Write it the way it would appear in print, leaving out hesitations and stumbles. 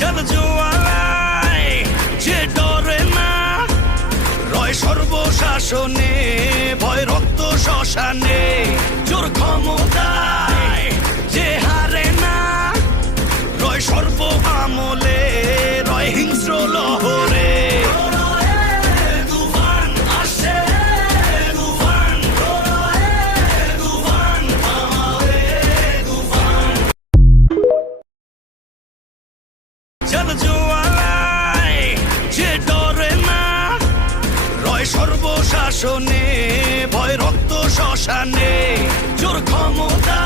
জল জোয়ালায় যে ডরে না, রয় সর্বশাসনে ভয় রক্ত শ্মশানে। জোর ক্ষমতায় যে হারে না, রয় সর্ব আমলে রয় হিংস্র লহরে। জল জোয়ালায় যে ডরে না, রয় সর্বশাসনে ভয় রক্ত শ্মশানে। জোর ক্ষমতা